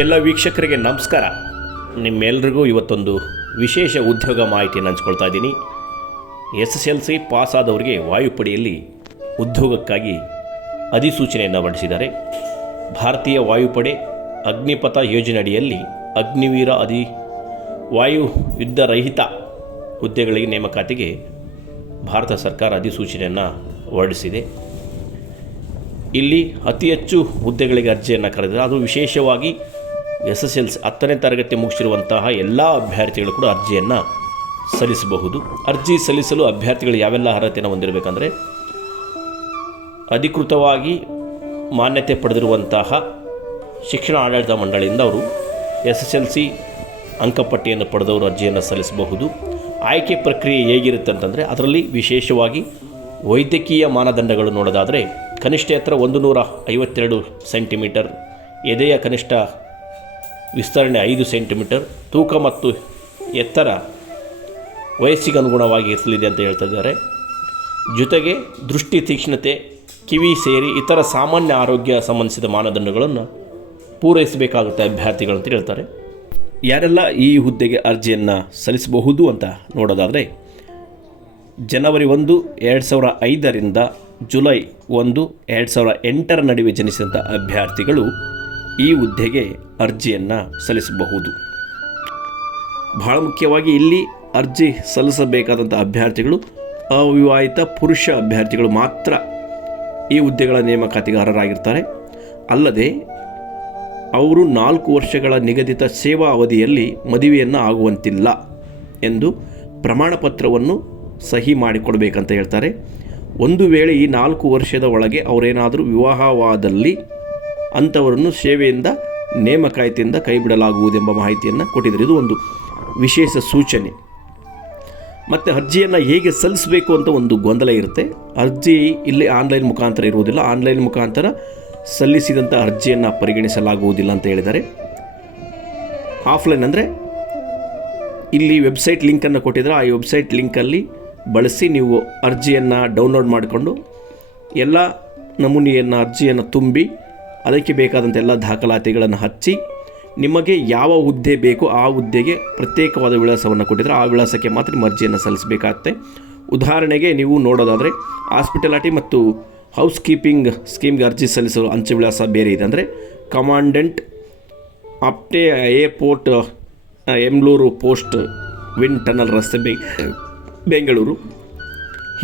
ಎಲ್ಲ ವೀಕ್ಷಕರಿಗೆ ನಮಸ್ಕಾರ. ನಿಮ್ಮೆಲ್ರಿಗೂ ಇವತ್ತೊಂದು ವಿಶೇಷ ಉದ್ಯೋಗ ಮಾಹಿತಿಯನ್ನು ಹಂಚ್ಕೊಳ್ತಾ ಇದ್ದೀನಿ. S S L C pass ಆದವರಿಗೆ ವಾಯುಪಡೆಯಲ್ಲಿ ಉದ್ಯೋಗಕ್ಕಾಗಿ ಅಧಿಸೂಚನೆಯನ್ನು ಹೊರಡಿಸಿದ್ದಾರೆ. ಭಾರತೀಯ ವಾಯುಪಡೆ ಅಗ್ನಿಪಥ ಯೋಜನೆ ಅಡಿಯಲ್ಲಿ ಅಗ್ನಿವೀರ ಅಧಿ ವಾಯು ಯುದ್ಧ ರಹಿತ ಹುದ್ದೆಗಳಿಗೆ ನೇಮಕಾತಿಗೆ ಭಾರತ ಸರ್ಕಾರ ಅಧಿಸೂಚನೆಯನ್ನು ಹೊರಡಿಸಿದೆ. ಇಲ್ಲಿ ಅತಿ ಹೆಚ್ಚು ಹುದ್ದೆಗಳಿಗೆ ಅರ್ಜಿಯನ್ನು ಕರೆದಿದೆ ಅದು ವಿಶೇಷವಾಗಿ ಎಸ್ ಎಸ್ ಎಲ್ ಸಿ ಹತ್ತನೇ ತರಗತಿ ಮುಗಿಸಿರುವಂತಹ ಎಲ್ಲ ಅಭ್ಯರ್ಥಿಗಳು ಕೂಡ ಅರ್ಜಿಯನ್ನು ಸಲ್ಲಿಸಬಹುದು. ಅರ್ಜಿ ಸಲ್ಲಿಸಲು ಅಭ್ಯರ್ಥಿಗಳು ಯಾವೆಲ್ಲ ಅರ್ಹತೆಯನ್ನು ಹೊಂದಿರಬೇಕಂದ್ರೆ, ಅಧಿಕೃತವಾಗಿ ಮಾನ್ಯತೆ ಪಡೆದಿರುವಂತಹ ಶಿಕ್ಷಣ ಆಡಳಿತ ಮಂಡಳಿಯಿಂದ ಅವರು ಎಸ್ ಎಸ್ ಎಲ್ ಸಿ ಅಂಕಪಟ್ಟಿಯನ್ನು ಪಡೆದವರು ಅರ್ಜಿಯನ್ನು ಸಲ್ಲಿಸಬಹುದು. ಆಯ್ಕೆ ಪ್ರಕ್ರಿಯೆ ಹೇಗಿರುತ್ತೆ ಅಂತಂದರೆ, ಅದರಲ್ಲಿ ವಿಶೇಷವಾಗಿ ವೈದ್ಯಕೀಯ ಮಾನದಂಡಗಳು ನೋಡೋದಾದರೆ, ಕನಿಷ್ಠ ಎತ್ತರ ಒಂದು ನೂರ ಐವತ್ತೆರಡು ಸೆಂಟಿಮೀಟರ್ ಎದೆಯ ಕನಿಷ್ಠ ವಿಸ್ತರಣೆ ಐದು ಸೆಂಟಿಮೀಟರ್, ತೂಕ ಮತ್ತು ಎತ್ತರ ವಯಸ್ಸಿಗೆ ಅನುಗುಣವಾಗಿ ಇರಲಿದೆ ಅಂತ ಹೇಳ್ತಾ ಇದ್ದಾರೆ. ಜೊತೆಗೆ ದೃಷ್ಟಿ ತೀಕ್ಷ್ಣತೆ, ಕಿವಿ ಸೇರಿ ಇತರ ಸಾಮಾನ್ಯ ಆರೋಗ್ಯ ಸಂಬಂಧಿಸಿದ ಮಾನದಂಡಗಳನ್ನು ಪೂರೈಸಬೇಕಾಗುತ್ತೆ ಅಭ್ಯರ್ಥಿಗಳು ಅಂತ ಹೇಳ್ತಾರೆ. ಯಾರೆಲ್ಲ ಈ ಹುದ್ದೆಗೆ ಅರ್ಜಿಯನ್ನು ಸಲ್ಲಿಸಬಹುದು ಅಂತ ನೋಡೋದಾದರೆ, ಜನವರಿ ಒಂದು, ಎರಡು ಸಾವಿರ ಐದರಿಂದ ಜುಲೈ ಒಂದು, ಎರಡು ಸಾವಿರ ಎಂಟರ ನಡುವೆ ಜನಿಸಿದಂಥ ಅಭ್ಯರ್ಥಿಗಳು ಈ ಹುದ್ದೆಗೆ ಅರ್ಜಿಯನ್ನು ಸಲ್ಲಿಸಬಹುದು. ಬಹಳ ಮುಖ್ಯವಾಗಿ ಇಲ್ಲಿ ಅರ್ಜಿ ಸಲ್ಲಿಸಬೇಕಾದಂಥ ಅಭ್ಯರ್ಥಿಗಳು ಅವಿವಾಹಿತ ಪುರುಷ ಅಭ್ಯರ್ಥಿಗಳು ಮಾತ್ರ ಈ ಹುದ್ದೆಗಳ ನೇಮಕಾತಿಗಾರರಾಗಿರ್ತಾರೆ. ಅಲ್ಲದೆ ಅವರು ನಾಲ್ಕು ವರ್ಷಗಳ ನಿಗದಿತ ಸೇವಾ ಅವಧಿಯಲ್ಲಿ ಮದುವೆಯನ್ನು ಆಗುವಂತಿಲ್ಲ ಎಂದು ಪ್ರಮಾಣಪತ್ರವನ್ನು ಸಹಿ ಮಾಡಿಕೊಡ್ಬೇಕಂತ ಹೇಳ್ತಾರೆ. ಒಂದು ವೇಳೆ ಈ ನಾಲ್ಕು ವರ್ಷದ ಒಳಗೆ ಅವರೇನಾದರೂ ವಿವಾಹವಾದಲ್ಲಿ ಅಂಥವರನ್ನು ಸೇವೆಯಿಂದ ನೇಮಕಾಯಿತಿಯಿಂದ ಕೈಬಿಡಲಾಗುವುದೆಂಬ ಮಾಹಿತಿಯನ್ನು ಕೊಟ್ಟಿದ್ದಾರೆ. ಇದು ಒಂದು ವಿಶೇಷ ಸೂಚನೆ. ಮತ್ತು ಅರ್ಜಿಯನ್ನು ಹೇಗೆ ಸಲ್ಲಿಸಬೇಕು ಅಂತ ಒಂದು ಗೊಂದಲ ಇರುತ್ತೆ. ಅರ್ಜಿ ಇಲ್ಲಿ ಆನ್ಲೈನ್ ಮುಖಾಂತರ ಇರುವುದಿಲ್ಲ. ಆನ್ಲೈನ್ ಮುಖಾಂತರ ಸಲ್ಲಿಸಿದಂಥ ಅರ್ಜಿಯನ್ನು ಪರಿಗಣಿಸಲಾಗುವುದಿಲ್ಲ ಅಂತ ಹೇಳಿದ್ದಾರೆ. ಆಫ್ಲೈನ್ ಅಂದರೆ ಇಲ್ಲಿ ವೆಬ್ಸೈಟ್ ಲಿಂಕನ್ನು ಕೊಟ್ಟಿದ್ದರೆ. ಆ ವೆಬ್ಸೈಟ್ ಲಿಂಕಲ್ಲಿ ಬಳಸಿ ನೀವು ಅರ್ಜಿಯನ್ನು ಡೌನ್ಲೋಡ್ ಮಾಡಿಕೊಂಡು ಎಲ್ಲ ನಮೂನೆಯನ್ನು ಅರ್ಜಿಯನ್ನು ತುಂಬಿ ಅದಕ್ಕೆ ಬೇಕಾದಂಥ ಎಲ್ಲ ದಾಖಲಾತಿಗಳನ್ನು ಹಚ್ಚಿ ನಿಮಗೆ ಯಾವ ಹುದ್ದೆ ಬೇಕೋ ಆ ಹುದ್ದೆಗೆ ಪ್ರತ್ಯೇಕವಾದ ವಿಳಾಸವನ್ನು ಕೊಟ್ಟಿದ್ದರೆ ಆ ವಿಳಾಸಕ್ಕೆ ಮಾತ್ರ ನಿಮ್ಮ ಅರ್ಜಿಯನ್ನು ಸಲ್ಲಿಸಬೇಕಾಗತ್ತೆ. ಉದಾಹರಣೆಗೆ ನೀವು ನೋಡೋದಾದರೆ ಹಾಸ್ಪಿಟಾಲಿಟಿ ಮತ್ತು ಹೌಸ್ ಕೀಪಿಂಗ್ ಸ್ಕೀಮ್ಗೆ ಅರ್ಜಿ ಸಲ್ಲಿಸಲು ಅಂಚೆ ವಿಳಾಸ ಬೇರೆ ಇದೆ. ಅಂದರೆ commandant ಅಪ್ಟೆ airport Yemalur post, wind tunnel ರಸ್ತೆ ಬೆ, ಬೆಂಗಳೂರು.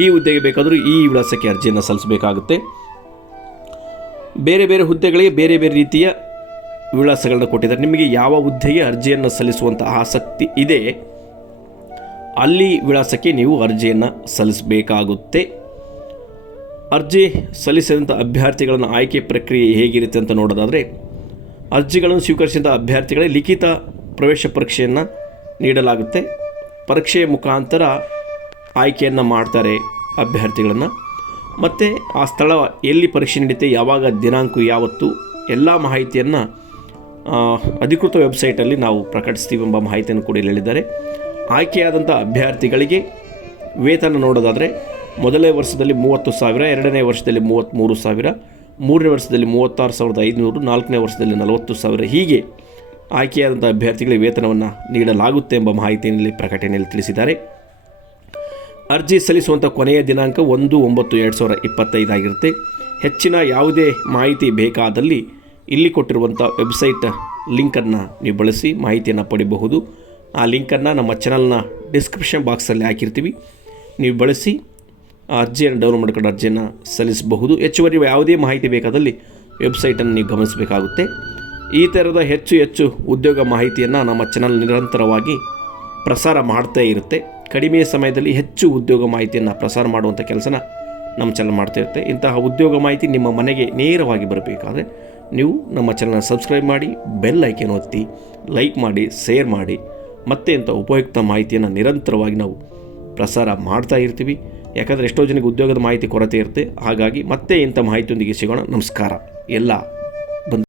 ಈ ಹುದ್ದೆಗೆ ಬೇಕಾದರೂ ಈ ವಿಳಾಸಕ್ಕೆ ಅರ್ಜಿಯನ್ನು ಸಲ್ಲಿಸಬೇಕಾಗುತ್ತೆ. ಬೇರೆ ಬೇರೆ ಹುದ್ದೆಗಳಿಗೆ ಬೇರೆ ಬೇರೆ ರೀತಿಯ ವಿಳಾಸಗಳನ್ನ ಕೊಟ್ಟಿದ್ದಾರೆ. ನಿಮಗೆ ಯಾವ ಹುದ್ದೆಗೆ ಅರ್ಜಿಯನ್ನು ಸಲ್ಲಿಸುವಂತಹ ಆಸಕ್ತಿ ಇದೆ, ಅಲ್ಲಿ ವಿಳಾಸಕ್ಕೆ ನೀವು ಅರ್ಜಿಯನ್ನು ಸಲ್ಲಿಸಬೇಕಾಗುತ್ತೆ. ಅರ್ಜಿ ಸಲ್ಲಿಸಿದಂಥ ಅಭ್ಯರ್ಥಿಗಳನ್ನು ಆಯ್ಕೆ ಪ್ರಕ್ರಿಯೆ ಹೇಗಿರುತ್ತೆ ಅಂತ ನೋಡೋದಾದರೆ, ಅರ್ಜಿಗಳನ್ನು ಸ್ವೀಕರಿಸಿದ ಅಭ್ಯರ್ಥಿಗಳಿಗೆ ಲಿಖಿತ ಪ್ರವೇಶ ಪರೀಕ್ಷೆಯನ್ನು ನೀಡಲಾಗುತ್ತೆ. ಪರೀಕ್ಷೆಯ ಮುಖಾಂತರ ಆಯ್ಕೆಯನ್ನು ಮಾಡ್ತಾರೆ ಅಭ್ಯರ್ಥಿಗಳನ್ನು. ಮತ್ತು ಆ ಸ್ಥಳ ಎಲ್ಲಿ ಪರೀಕ್ಷೆ ನಡೀತೆ, ಯಾವಾಗ ದಿನಾಂಕ ಯಾವತ್ತು, ಎಲ್ಲ ಮಾಹಿತಿಯನ್ನು ಅಧಿಕೃತ ವೆಬ್ಸೈಟಲ್ಲಿ ನಾವು ಪ್ರಕಟಿಸ್ತೀವಿ ಎಂಬ ಮಾಹಿತಿಯನ್ನು ಕೂಡ ಇಲ್ಲಿ ಹೇಳಿದ್ದಾರೆ. ಆಯ್ಕೆಯಾದಂಥ ಅಭ್ಯರ್ಥಿಗಳಿಗೆ ವೇತನ ನೋಡೋದಾದರೆ, ಮೊದಲನೇ ವರ್ಷದಲ್ಲಿ ಮೂವತ್ತು ಸಾವಿರ, ಎರಡನೇ ವರ್ಷದಲ್ಲಿ ಮೂವತ್ತ್ಮೂರು ಸಾವಿರ, ಮೂರನೇ ವರ್ಷದಲ್ಲಿ ಮೂವತ್ತಾರು ಸಾವಿರದ ಐದುನೂರು, ನಾಲ್ಕನೇ ವರ್ಷದಲ್ಲಿ ನಲವತ್ತು ಸಾವಿರ, ಹೀಗೆ ಆಯ್ಕೆಯಾದಂಥ ಅಭ್ಯರ್ಥಿಗಳಿಗೆ ವೇತನವನ್ನು ನೀಡಲಾಗುತ್ತೆ ಎಂಬ ಮಾಹಿತಿಯಲ್ಲಿ ಪ್ರಕಟಣೆಯಲ್ಲಿ ತಿಳಿಸಿದ್ದಾರೆ. ಅರ್ಜಿ ಸಲ್ಲಿಸುವಂಥ ಕೊನೆಯ ದಿನಾಂಕ ಒಂದು ಒಂಬತ್ತು ಎರಡು ಸಾವಿರ ಇಪ್ಪತ್ತೈದಾಗಿರುತ್ತೆ ಹೆಚ್ಚಿನ ಯಾವುದೇ ಮಾಹಿತಿ ಬೇಕಾದಲ್ಲಿ ಇಲ್ಲಿ ಕೊಟ್ಟಿರುವಂಥ ವೆಬ್ಸೈಟ್ ಲಿಂಕನ್ನು ನೀವು ಬಳಸಿ ಮಾಹಿತಿಯನ್ನು ಪಡಿಬಹುದು. ಆ ಲಿಂಕನ್ನು ನಮ್ಮ ಚಾನಲ್ನ ಡಿಸ್ಕ್ರಿಪ್ಷನ್ ಬಾಕ್ಸಲ್ಲಿ ಹಾಕಿರ್ತೀವಿ. ನೀವು ಬಳಸಿ ಆ ಅರ್ಜಿಯನ್ನು ಡೌನ್ಲೋಡ್ ಮಾಡ್ಕೊಂಡು ಅರ್ಜಿಯನ್ನು ಸಲ್ಲಿಸಬಹುದು. ಹೆಚ್ಚುವರಿ ಯಾವುದೇ ಮಾಹಿತಿ ಬೇಕಾದಲ್ಲಿ ವೆಬ್ಸೈಟನ್ನು ನೀವು ಗಮನಿಸಬೇಕಾಗುತ್ತೆ. ಈ ಥರದ ಹೆಚ್ಚು ಹೆಚ್ಚು ಉದ್ಯೋಗ ಮಾಹಿತಿಯನ್ನು ನಮ್ಮ ಚಾನಲ್ ನಿರಂತರವಾಗಿ ಪ್ರಸಾರ ಮಾಡ್ತಾ ಇರುತ್ತೆ. ಕಡಿಮೆ ಸಮಯದಲ್ಲಿ ಹೆಚ್ಚು ಉದ್ಯೋಗ ಮಾಹಿತಿಯನ್ನು ಪ್ರಸಾರ ಮಾಡುವಂಥ ಕೆಲಸನ ನಮ್ಮ ಚಾನಲ್ ಮಾಡ್ತಾ ಇರುತ್ತೆ. ಇಂತಹ ಉದ್ಯೋಗ ಮಾಹಿತಿ ನಿಮ್ಮ ಮನೆಗೆ ನೇರವಾಗಿ ಬರಬೇಕಾದ್ರೆ ನೀವು ನಮ್ಮ ಚಾನಲ್ನ ಸಬ್ಸ್ಕ್ರೈಬ್ ಮಾಡಿ ಬೆಲ್ ಐಕೆನ್ ಒತ್ತಿ ಲೈಕ್ ಮಾಡಿ ಶೇರ್ ಮಾಡಿ. ಮತ್ತೆ ಇಂಥ ಉಪಯುಕ್ತ ಮಾಹಿತಿಯನ್ನು ನಿರಂತರವಾಗಿ ನಾವು ಪ್ರಸಾರ ಮಾಡ್ತಾ ಇರ್ತೀವಿ. ಯಾಕಂದರೆ ಎಷ್ಟೋ ಜನಕ್ಕೆ ಉದ್ಯೋಗದ ಮಾಹಿತಿ ಕೊರತೆ ಇರುತ್ತೆ. ಹಾಗಾಗಿ ಮತ್ತೆ ಇಂಥ ಮಾಹಿತಿಯೊಂದಿಗೆ ಸಿಗೋಣ. ನಮಸ್ಕಾರ. ಎಲ್ಲ